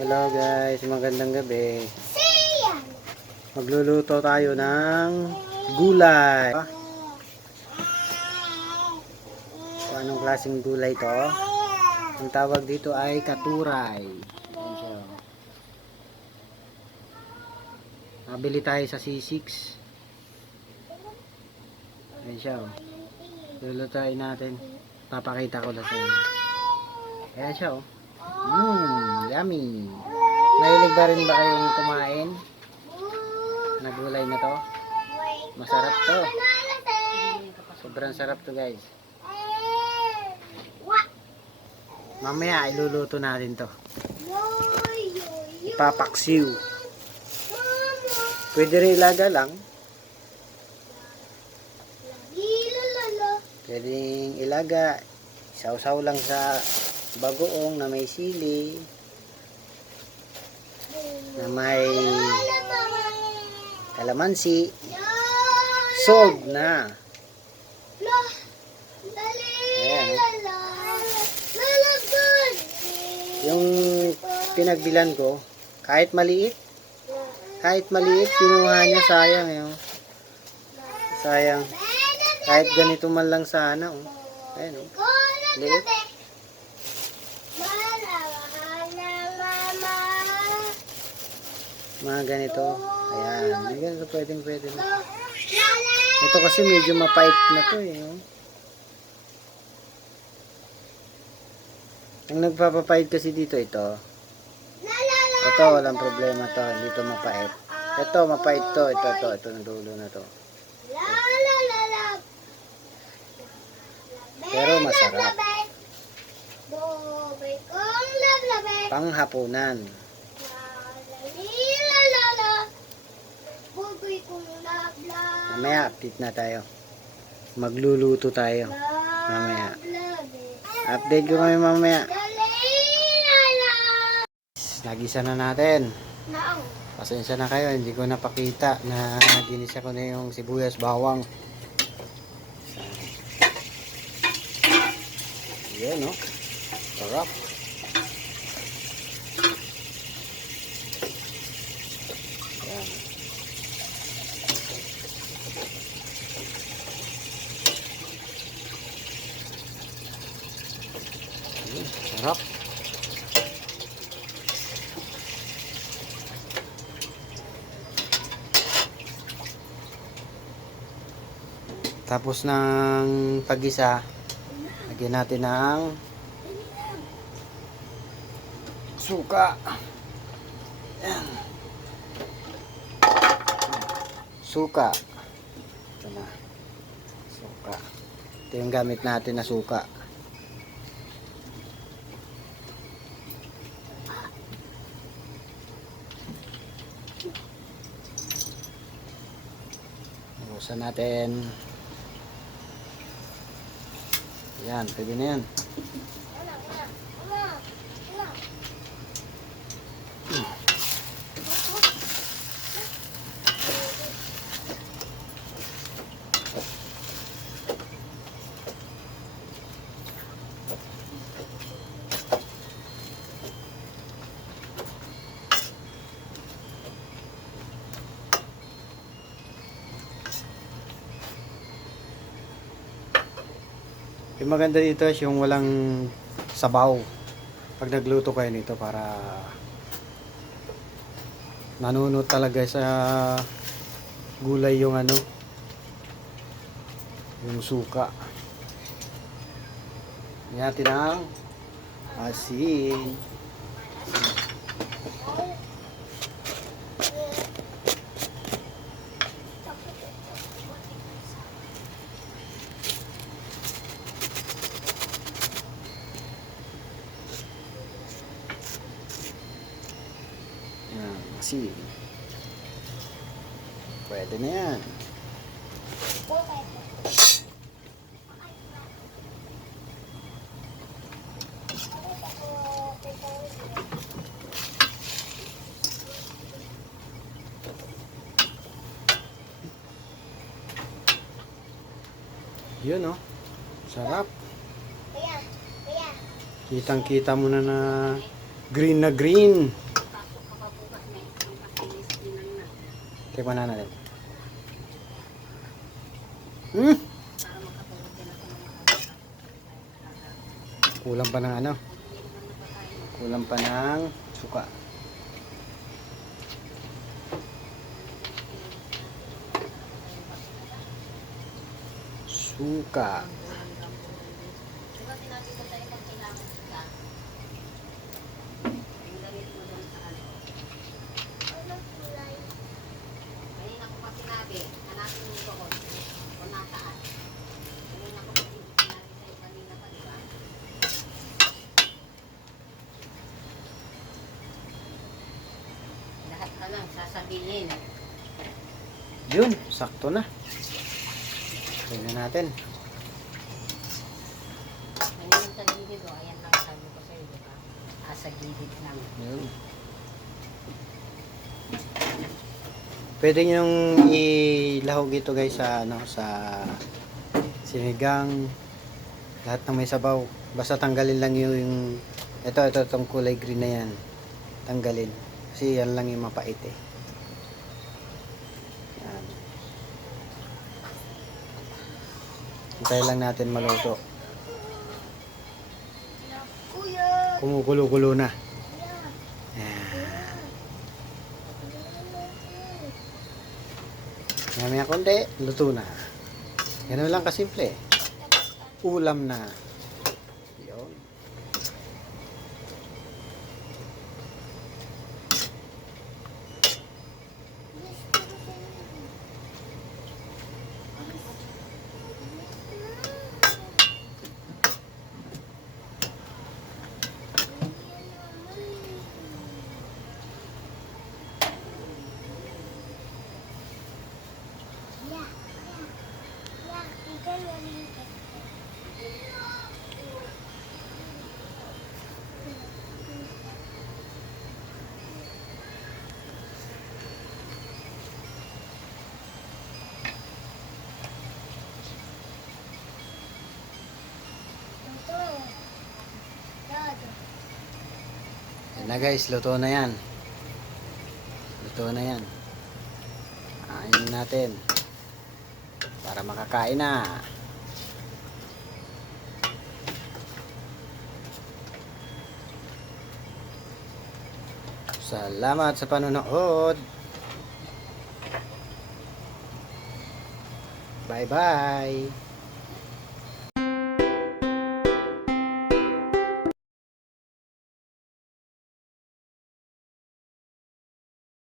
Hello guys, magandang gabi. Magluluto tayo ng gulay. So, anong klaseng gulay to? Ang tawag dito ay katuray. Ayan siya. Nabili tayo sa C6. Ayan siya. Lulutuin natin. Papakita ko na sa inyo. Ayan siya. Yummy. Mahilig ba rin ba kayong kumain na gulay na to? Masarap to. Sobrang sarap to guys. Mamaya iluluto natin to. Ipapaksiw. Pwede rin ilaga lang. Pwedeng ilaga. Sausaw lang sa bagoong na may sili. Na may kalamansi. Sold na. Ayan. Yung pinagbilan ko, kahit maliit, kinuha niya, sayang yun. Sayang. Kahit ganito man lang sana. Ayan o. Liit. Mga ganito. Ayan. Mga ganito pwede na. Ito kasi medyo mapait na to eh. Ang nagpapapait kasi dito ito. Ito walang problema to. Hindi to mapait. Ito mapait to. Ito ng dulo na to. Pero masarap. Panghapunan. Mamaya update na tayo. Magluluto tayo. Mamaya. Update ko kami mamaya. Nagisa na natin. Pasensya na kayo. Hindi ko napakita na ginisa ko na yung sibuyas, bawang. Yan o. Sarap. Yan. Sarap. Tapos ng pag-isa, lagyan natin ng suka. Ayan. Suka. Ito na. Suka. Ito yung gamit natin na suka. Bukasan natin. Yan, pwede na yan. Yung maganda dito is yung walang sabaw pag nagluto kayo nito, para nanunot talaga sa gulay yung yung suka. Yan natin ang asin. Asin. Pwede na yan. Yun sarap. Kitang kita mo na green na green. Tikman na natin. Hmm? Kulang pa ng ano? Kulang pa ng suka. Suka. Lahat na lang sasabihin. Yun, sakto na. Tingnan natin. Ngayon sa gilid, o, ayan lang sabi ko sa'yo, di ba? Sa gilid lang. Yun. Pwede nyong ilahog ito guys sa ano, sa sinigang, lahat ng may sabaw. Basta tanggalin lang yung itong kulay green na yan. Tanggalin. Kasi yan lang yung mapait eh. Yan. Hintayin lang natin maluto. Kumukulo-kulo na. Yan. Mamaya konti, luto na. Ganun lang kasimple. Ulam na. Yun. Yan na guys, luto na yan. Luto na yan. Kain natin. Para makakain na. Salamat sa panonood. Bye bye.